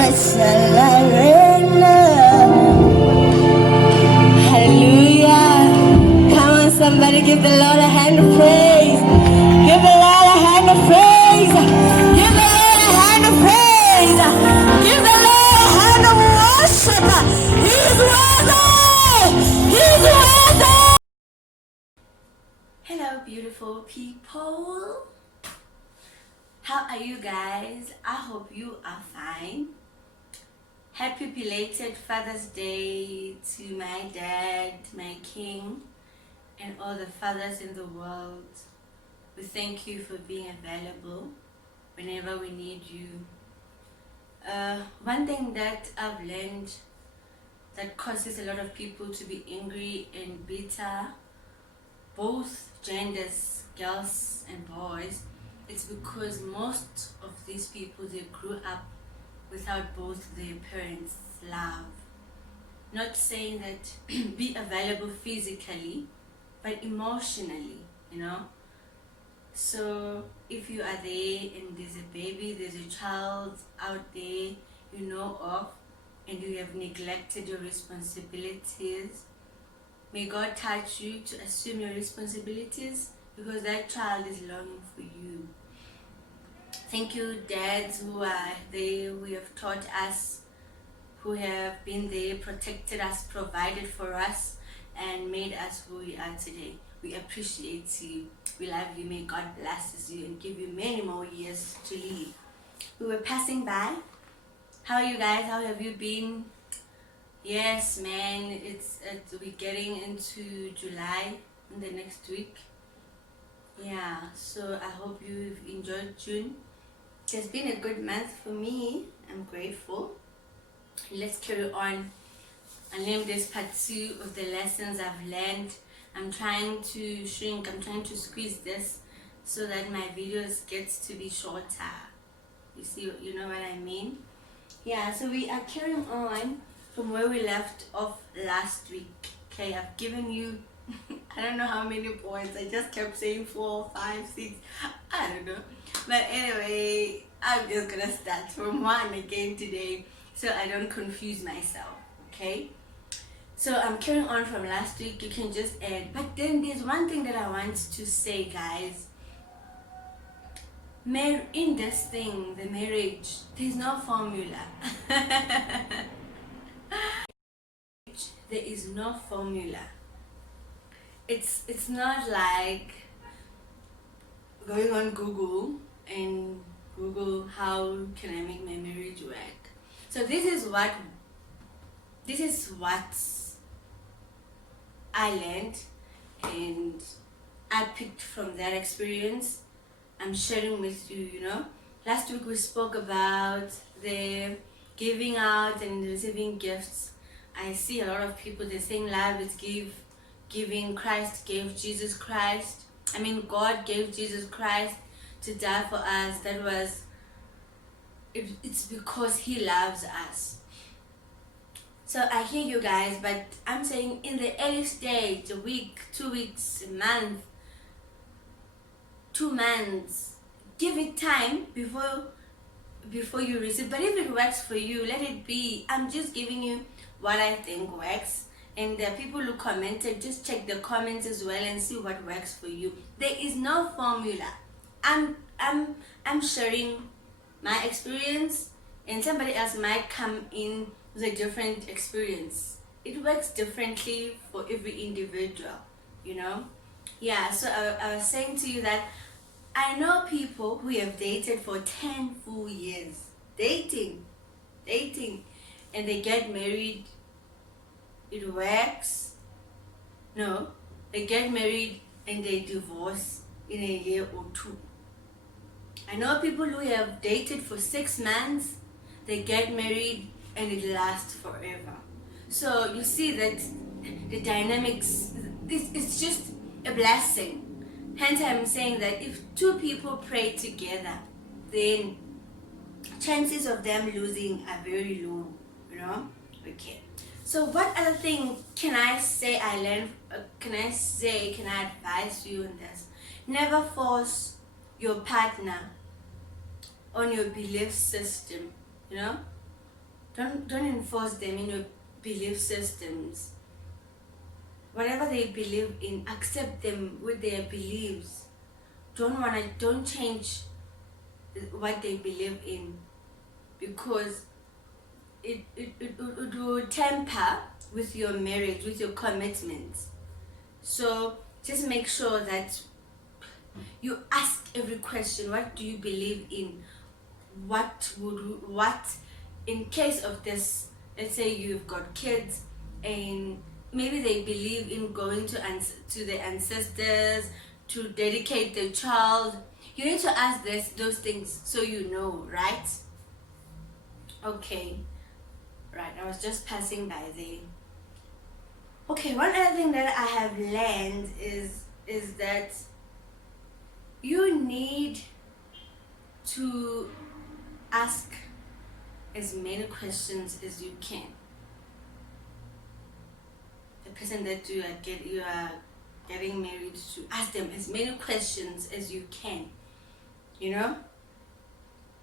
what shall I render? Hallelujah. Come on, somebody, give the Lord a hand of praise. Give the Lord a hand of praise. Give the Lord a hand of praise. Give the Lord a hand of worship. He's worthy. He's worthy. Hello, beautiful people. How are you guys? I hope you are fine. Happy belated Father's Day to my dad, my king, and all the fathers in the world. We thank you for being available whenever we need you. One thing that I've learned that causes a lot of people to be angry and bitter, both genders, girls and boys, it's because most of these people, they grew up without both their parents' love. Not saying that be available physically, but emotionally, you know. So if you are there and there's a baby, there's a child out there you know of, and you have neglected your responsibilities, may God touch you to assume your responsibilities, because that child is longing for you. Thank you, dads who are there, who have taught us, who have been there, protected us, provided for us, and made us who we are today. We appreciate you. We love you. May God bless you and give you many more years to live. We were passing by. How are you guys? How have you been? Yes, man, we're getting into July in the next week. Yeah, so I hope you've enjoyed June. It has been a good month for me. I'm grateful. Let's carry on. I named this part 2 of the lessons I've learned. I'm trying to shrink, I'm trying to squeeze this so that my videos gets to be shorter. You see, you know what I mean? Yeah, so we are carrying on from where we left off last week. Okay, I've given you I don't know how many points. I just kept saying 4, 5, 6. I don't know. But anyway, I'm just gonna start from 1 again today so I don't confuse myself. Okay? So I'm carrying on from last week. You can just add. But then there's one thing that I want to say, guys. In this thing, the marriage, there's no formula. There is no formula. It's not like going on Google and Google how can I make my marriage work. So this is what I learned, and I picked from that experience. I'm sharing with you, you know. Last week we spoke about the giving out and receiving gifts. I see a lot of people, they're saying love is giving. Christ gave Jesus Christ. God gave Jesus Christ to die for us. It's because he loves us. So I hear you guys, but I'm saying in the early stage, a week, 2 weeks, a month, 2 months, give it time before you receive. But if it works for you, let it be. I'm just giving you what I think works. And the people who commented, just check the comments as well and see what works for you. There is no formula. I'm sharing my experience, and somebody else might come in with a different experience. It works differently for every individual, you know. Yeah, so I was saying to you that I know people who have dated for 10 full years, dating, and they get married. It works. No, they get married and they divorce in a year or 2. I know people who have dated for 6 months, they get married and it lasts forever. So you see that the dynamics, it's just a blessing. Hence I'm saying that if 2 people pray together, then chances of them losing are very low, you know. Okay, so what other thing can I say I learned? Can I advise you on this? Never force your partner on your belief system, you know. Don't enforce them in your belief systems. Whatever they believe in, accept them with their beliefs. Don't change what they believe in, because it will temper with your marriage, with your commitments. So just make sure that you ask every question. What do you believe in? What in case of this, let's say you've got kids and maybe they believe in going to the ancestors to dedicate the child. You need to ask those things so you know, right? Okay, right, I was just passing by there. Okay, one other thing that I have learned is that you need to ask as many questions as you can. The person that you are getting married to, ask them as many questions as you can. You know,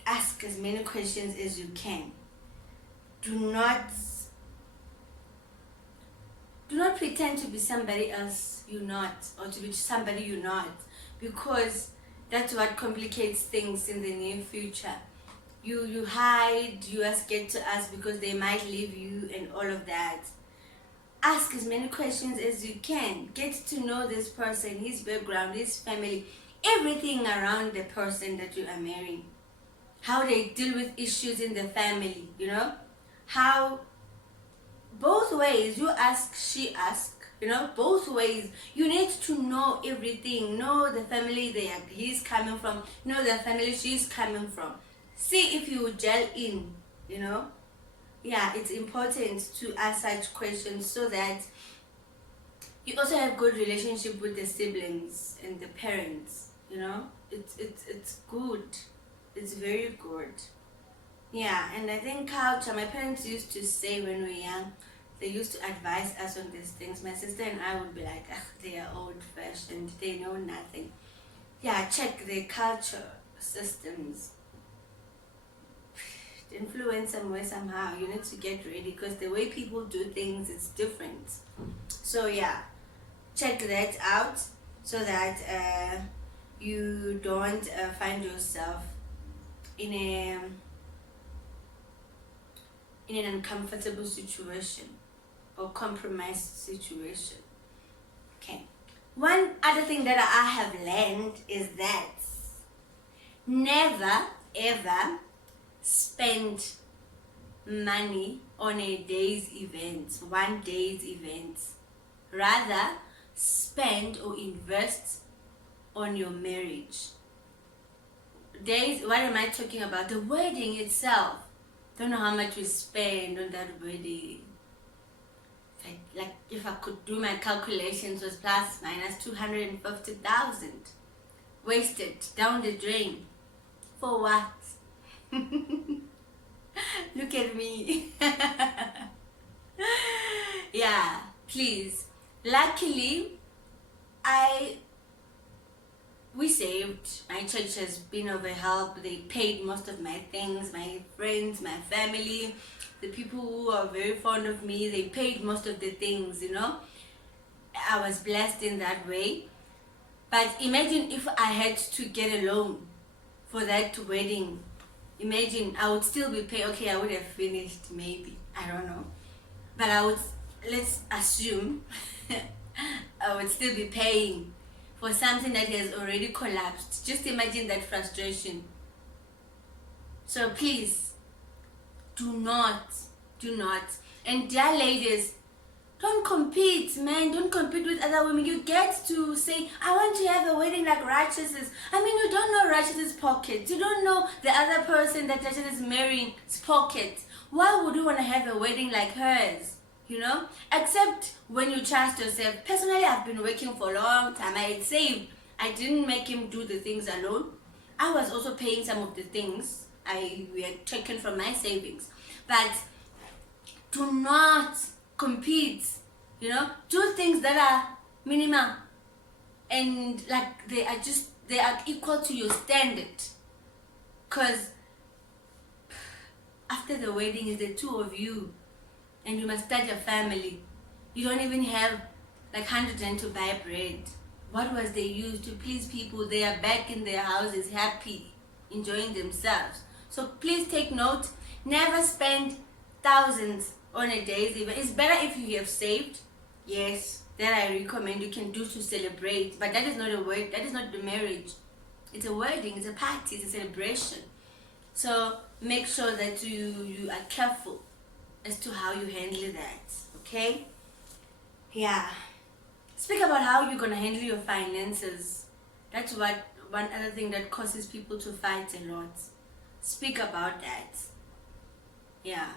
ask as many questions as you can. Do not pretend to be somebody else you're not, or to be somebody you're not, because that's what complicates things in the near future. You hide, you are scared to ask because they might leave you and all of that. Ask as many questions as you can. Get to know this person, his background, his family, everything around the person that you are marrying. How they deal with issues in the family, you know? How both ways, you ask, she ask, you know, both ways. You need to know everything. Know the family he's coming from, know the family she's coming from. See if you gel in, you know. Yeah, it's important to ask such questions so that you also have good relationship with the siblings and the parents, you know. It's good. It's very good. Yeah, and I think culture, my parents used to say when we were young, they used to advise us on these things. My sister and I would be like, they are old fashioned, they know nothing. Yeah, check the culture systems. Influence somewhere somehow. You need to get ready because the way people do things is different. So yeah, check that out so that you don't find yourself in an uncomfortable situation or compromised situation. Okay. One other thing that I have learned is that never ever spend money on a day's events, one day's events. Rather, spend or invest on your marriage. Days, what am I talking about? The wedding itself. Don't know how much we spend on that wedding. If I could do my calculations, was plus minus 250,000 wasted down the drain. For what? Look at me. Yeah, please. Luckily, we saved. My church has been of a help. They paid most of my things, my friends, my family, the people who are very fond of me, they paid most of the things, you know. I was blessed in that way. But imagine if I had to get a loan for that wedding. Imagine, I would still be paying. Okay, I would have finished maybe, I don't know, but let's assume I would still be paying for something that has already collapsed. Just imagine that frustration. So please, do not, and dear ladies, don't compete, man. Don't compete with other women. You get to say, I want to have a wedding like Righteous's. I mean, you don't know Righteous's pockets. You don't know the other person that Righteous is marrying's pockets. Why would you want to have a wedding like hers? You know? Except when you trust yourself. Personally, I've been working for a long time. I had saved. I didn't make him do the things alone. I was also paying some of the things we had taken from my savings. But do not compete, you know. Do things that are minimal and like they are equal to your standard, because after the wedding is the two of you, and you must start your family. You don't even have like 100 rand to buy bread. What was they used to please people? They are back in their houses, happy, enjoying themselves. So please take note. Never spend thousands on a day's event. It's better if you have saved. Yes, that I recommend you can do to celebrate. But that is not a word. That is not the marriage. It's a wedding. It's a party. It's a celebration. So make sure that you are careful as to how you handle that. Okay? Yeah. Speak about how you're gonna handle your finances. That's one other thing that causes people to fight a lot. Speak about that. Yeah.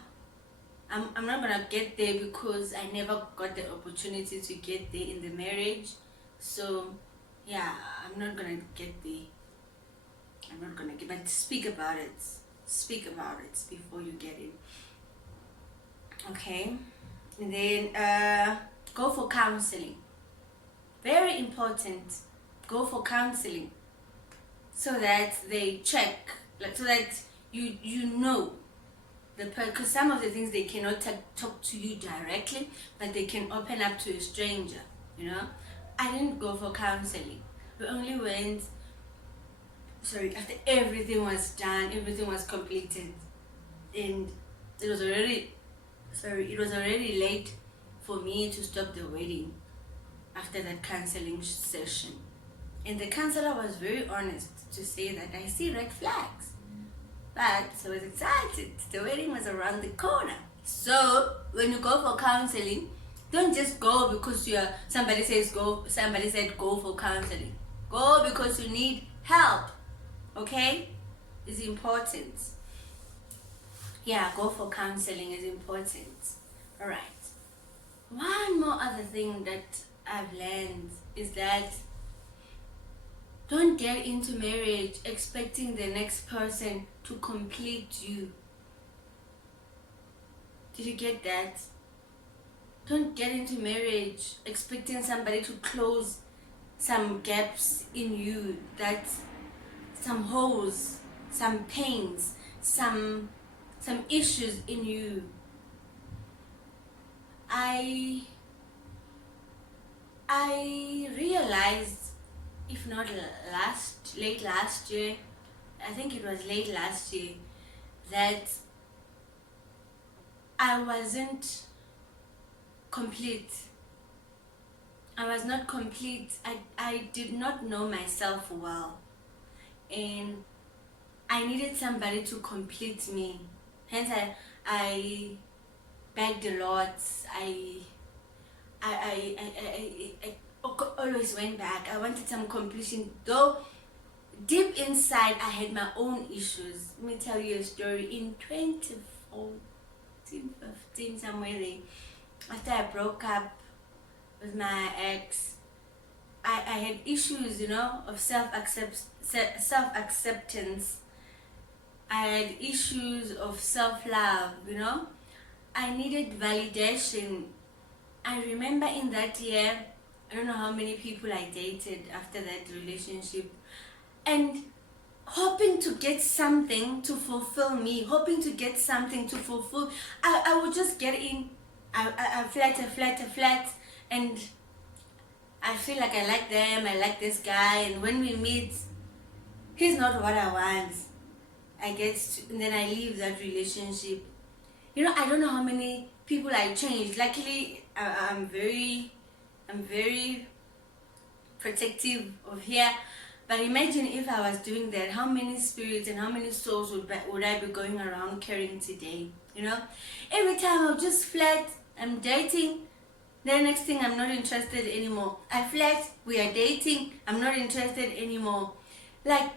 I'm not gonna get there because I never got the opportunity to get there in the marriage. So yeah, I'm not gonna get there. But speak about it. Speak about it before you get in. Okay? And then go for counseling. Very important. Go for counseling so that they check, like, so that you know because some of the things they cannot talk to you directly, but they can open up to a stranger. I didn't go for counseling. We only went after everything was done, everything was completed, and it was already late for me to stop the wedding after that counseling session. And the counselor was very honest to say that I see red flags. But I was excited. The wedding was around the corner. So when you go for counseling, don't just go because somebody said go for counseling. Go because you need help. Okay? It's important. Yeah, go for counseling is important. Alright. One more other thing that I've learned is that don't get into marriage expecting the next person to complete you. Did you get that? Don't get into marriage expecting somebody to close some gaps in you, some holes, some pains, some issues in you. I realized, if not late last year, I think it was late last year, that I wasn't complete. I was not complete. I did not know myself well, and I needed somebody to complete me. Hence I begged a lot. I always went back. I wanted some completion, though deep inside I had my own issues. Let me tell you a story. In 2014, 15, somewhere there, after I broke up with my ex, I had issues, of self-acceptance. I had issues of self-love, I needed validation. I remember in that year, I don't know how many people I dated after that relationship, and hoping to get something to fulfill me, I would just get in, I flat, and I feel like I like them, I like this guy, and when we meet, he's not what I want. And then I leave that relationship. I don't know how many people I changed. Luckily, I'm very protective of here. But imagine if I was doing that, how many spirits and how many souls would I be going around carrying today? Every time I'm just flat, I'm dating, then next thing I'm not interested anymore. I flat, we are dating, I'm not interested anymore. Like,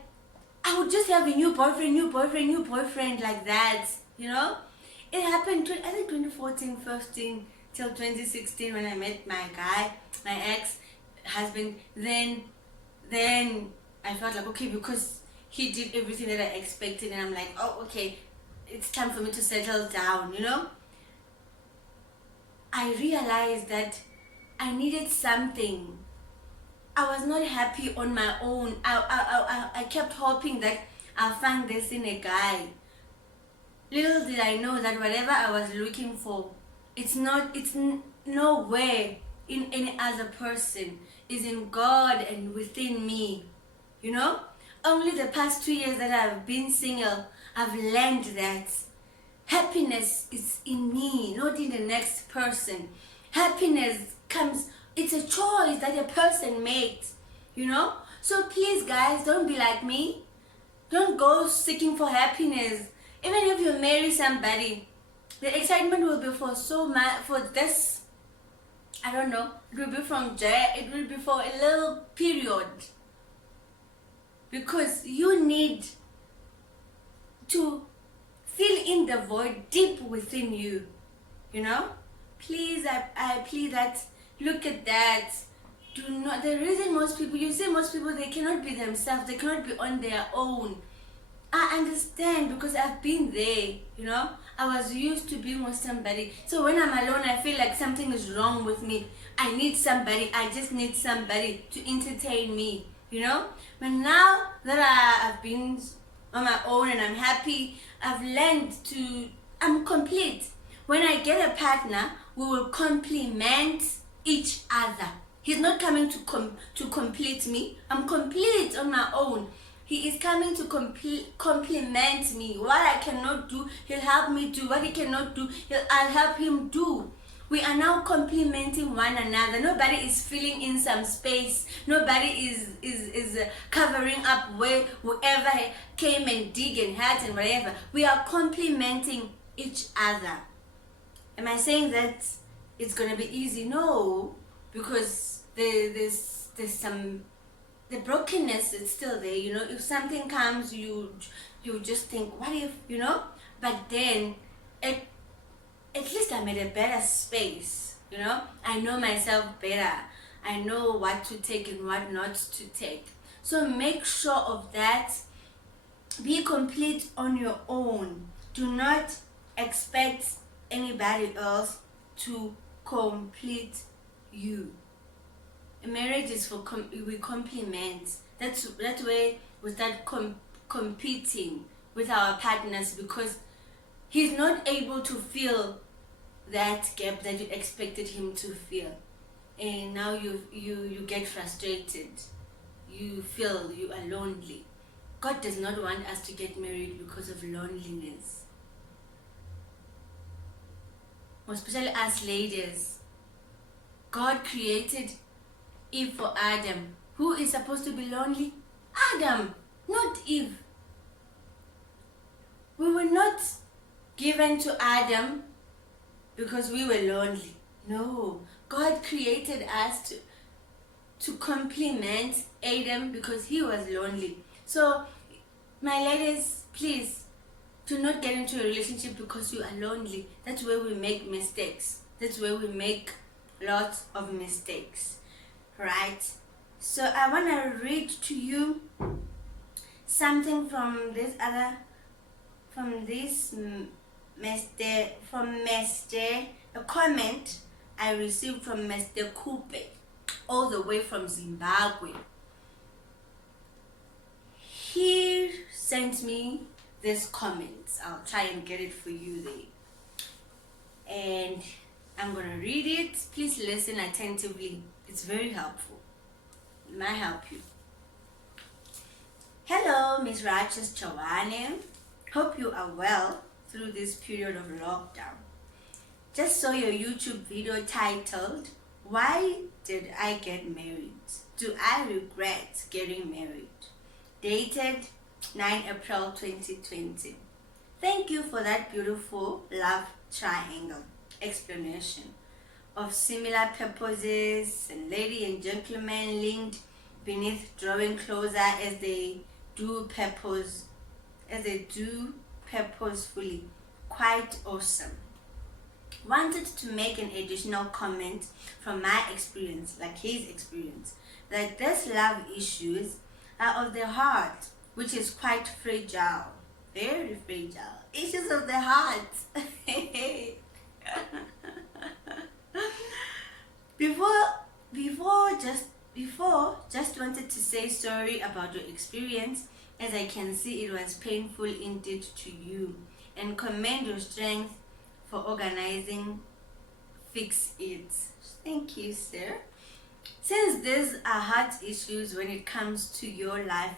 I would just have a new boyfriend like that, It happened, I think 2014, 15 till 2016 when I met my guy, my ex-husband. Then I felt like, okay, because he did everything that I expected, and I'm like, oh, okay, it's time for me to settle down, I realized that I needed something. I was not happy on my own. I kept hoping that I'll find this in a guy. Little did I know that whatever I was looking for, it's nowhere in any other person. Is in God and within me. You know? Only the past 2 years that I've been single, I've learned that happiness is in me, not in the next person. Happiness comes, it's a choice that a person makes, you know? So please guys, don't be like me. Don't go seeking for happiness. Even if you marry somebody, the excitement will be for so much, for this, I don't know, it will be from there, it will be for a little period. Because you need to fill in the void deep within you, you know? Please, I plead that, look at that. Do not, the reason most people, you see most people, they cannot be themselves, they cannot be on their own. I understand because I've been there, you know? I was used to being with somebody. So when I'm alone, I feel like something is wrong with me. I need somebody, I just need somebody to entertain me, you know? But now that I've been on my own and I'm happy, I've learned to, I'm complete. When I get a partner, we will complement each other. He's not coming to complete me. I'm complete on my own. He is coming to complement me. What I cannot do, he'll help me do. What he cannot do, I'll help him do. We are now complementing one another. Nobody is filling in some space. Nobody is covering up where whoever came and dig and hurt and whatever. We are complementing each other. Am I saying that it's gonna be easy? No, because there's some, the brokenness is still there, you know. If something comes, you just think, what if, you know? But then at least I'm in a better space, you know. I know myself better. I know what to take and what not to take. So make sure of that. Be complete on your own. Do not expect anybody else to complete you. A marriage is for we complement. That's way we start competing with our partners, because he's not able to fill that gap that you expected him to fill, and now you get frustrated. You feel you are lonely. God does not want us to get married because of loneliness. Especially us ladies. God created Eve for Adam. Who is supposed to be lonely? Adam, not Eve. We were not given to Adam because we were lonely. No, God created us to complement Adam because he was lonely. So, my ladies, please, do not get into a relationship because you are lonely. That's where we make mistakes. That's where we make lots of mistakes. Right? So I want to read to you something from a comment I received from Mr. Coupe, all the way from Zimbabwe. He sent me this comment. I'll try and get it for you there. And I'm going to read it. Please listen attentively. It's very helpful. It might help you. Hello, Miss Righteous Chawane. Hope you are well through this period of lockdown. Just saw your YouTube video titled, Why Did I Get Married? Do I Regret Getting Married? Dated 9 April 2020. Thank you for that beautiful love triangle explanation of similar purposes and lady and gentleman linked beneath, drawing closer as they do purposefully. Quite awesome. Wanted to make an additional comment from my experience, like his experience, that these love issues are of the heart, which is quite fragile, very fragile. Issues of the heart. Before, just wanted to say sorry about your experience, as I can see it was painful indeed to you. and commend your strength for organizing Fix It. Thank you, sir. Since these are hard issues when it comes to your life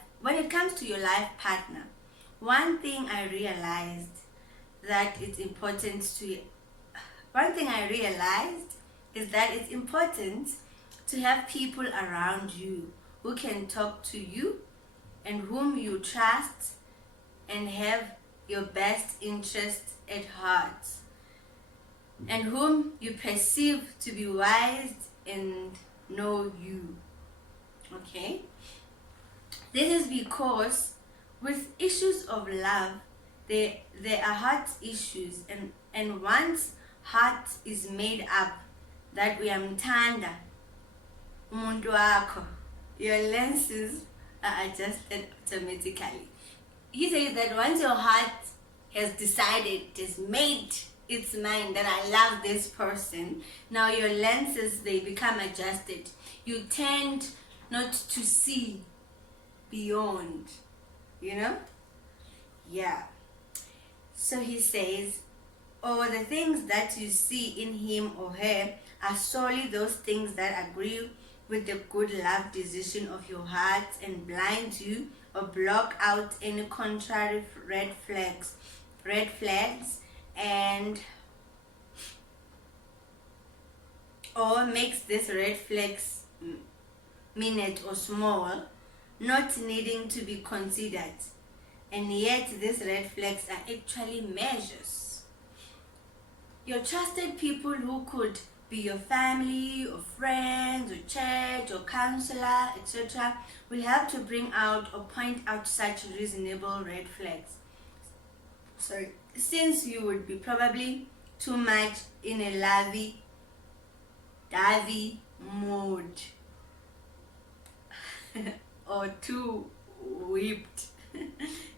partner, one thing I realized is that it's important to have people around you who can talk to you and whom you trust and have your best interests at heart, and whom you perceive to be wise and know you. Okay? This is because with issues of love, there are heart issues, and once heart is made up that uyamthanda umuntu wakho, your lenses are adjusted automatically. He says that once your heart has decided, has made its mind that I love this person, now your lenses, they become adjusted. You tend not to see beyond, Yeah. So he says, the things that you see in him or her are solely those things that agree with the good love decision of your heart and blind you or block out any contrary red flags, and or makes these red flags minute or small, not needing to be considered. And yet these red flags are actually measures. Your trusted people who could be your family or friends or church or counselor, etc., will have to bring out or point out such reasonable red flags. Since you would be probably too much in a lovey-dovey mood or too whipped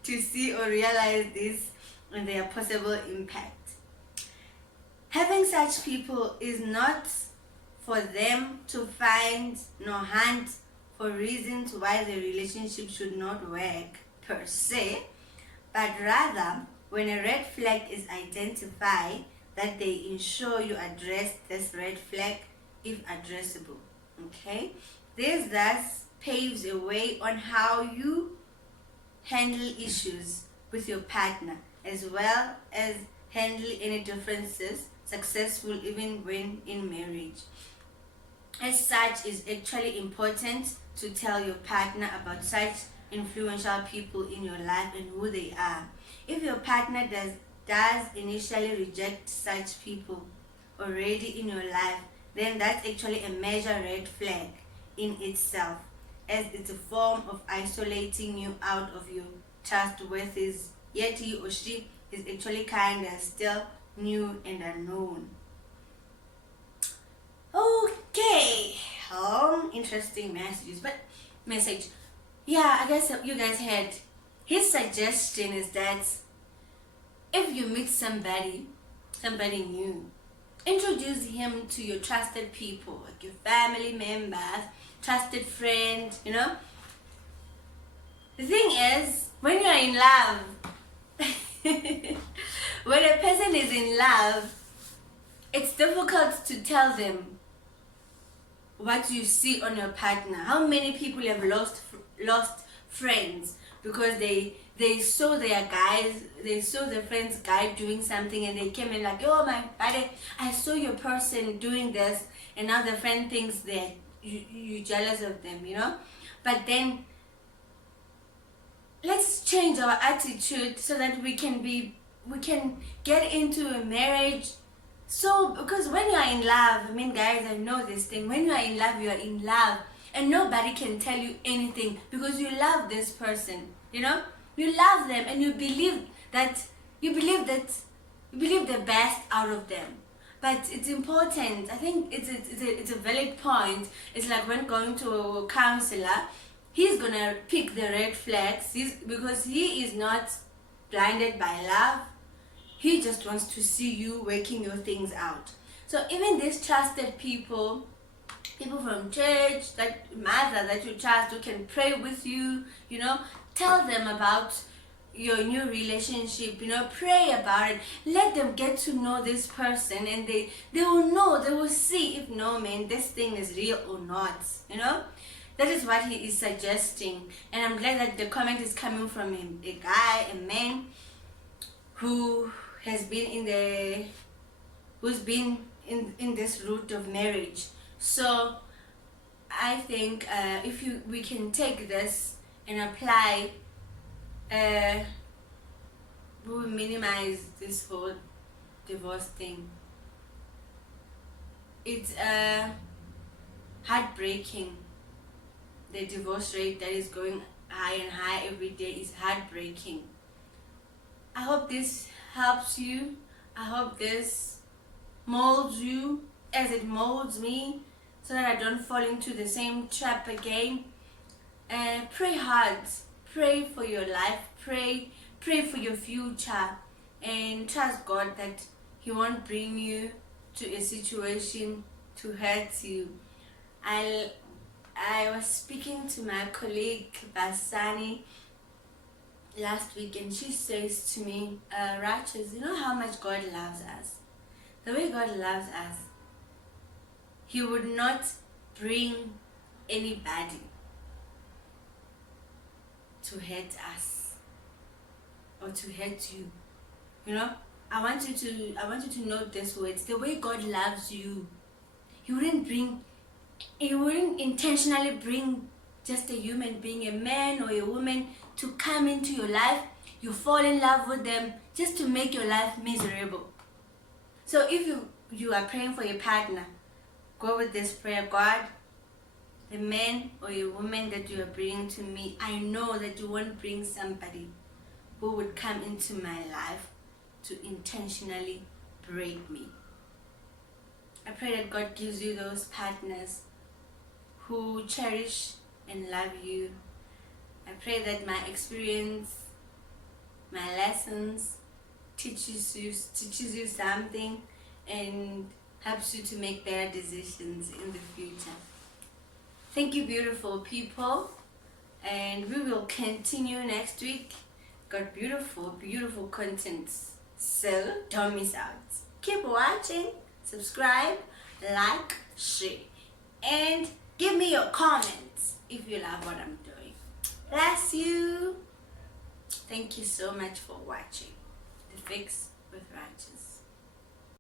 to see or realize this and their possible impact. Having such people is not for them to find nor hunt for reasons why the relationship should not work per se, but rather when a red flag is identified, that they ensure you address this red flag if addressable. Okay? This thus paves a way on how you handle issues with your partner, as well as handle any differences successful even when in marriage. As such, it's actually important to tell your partner about such influential people in your life and who they are. If your partner does initially reject such people already in your life, then that's actually a major red flag in itself, as it's a form of isolating you out of your trustworthiness, yet he or she is actually kind of still new and unknown. Okay, interesting message. Yeah, I guess you guys heard. His suggestion is that if you meet somebody new, introduce him to your trusted people, like your family members, trusted friends, The thing is, when you're in love, when a person is in love, it's difficult to tell them what you see on your partner. How many people have lost friends because they saw their friend's guy doing something, and they came in like, oh my buddy, I saw your person doing this, and now the friend thinks that you're jealous of them, But then let's change our attitude so that we can get into a marriage. So, because when you are in love, guys, I know this thing, when you are in love, you are in love, and nobody can tell you anything because you love this person, you love them, and you believe the best out of them. But it's important, I think it's a valid point. It's like when going to a counselor, he's gonna pick the red flags because he is not blinded by love. He just wants to see you working your things out. So even these trusted people from church, that you trust, who can pray with you, tell them about your new relationship, pray about it. Let them get to know this person, and they will know, they will see if, no man, this thing is real or not. That is what he is suggesting. And I'm glad that the comment is coming from him, a guy, a man who has been who's been in this route of marriage. So I think if we can take this and apply, we will minimize this whole divorce thing. It's heartbreaking. The divorce rate that is going high and high every day is heartbreaking. I hope this helps you. I hope this molds you as it molds me, so that I don't fall into the same trap again. Pray hard. Pray for your life. Pray for your future, and trust God that He won't bring you to a situation to hurt you. I was speaking to my colleague Basani last week, and she says to me, Rachel, you know how much God loves us? The way God loves us, He would not bring anybody to hurt us or to hurt you. I want you to note this words. The way God loves you, He wouldn't intentionally bring just a human being, a man or a woman, to come into your life. You fall in love with them just to make your life miserable. So if you are praying for your partner, go with this prayer. God, the man or a woman that you are bringing to me, I know that you won't bring somebody who would come into my life to intentionally break me. I pray that God gives you those partners who cherish and love you. I pray that my experience, my lessons teaches you something and helps you to make better decisions in the future. Thank you, beautiful people, and we will continue next week. Got beautiful content, so don't miss out. Keep watching, subscribe, like, share, and give me your comments if you love what I'm doing. Bless you. Thank you so much for watching The Fix with Righteous.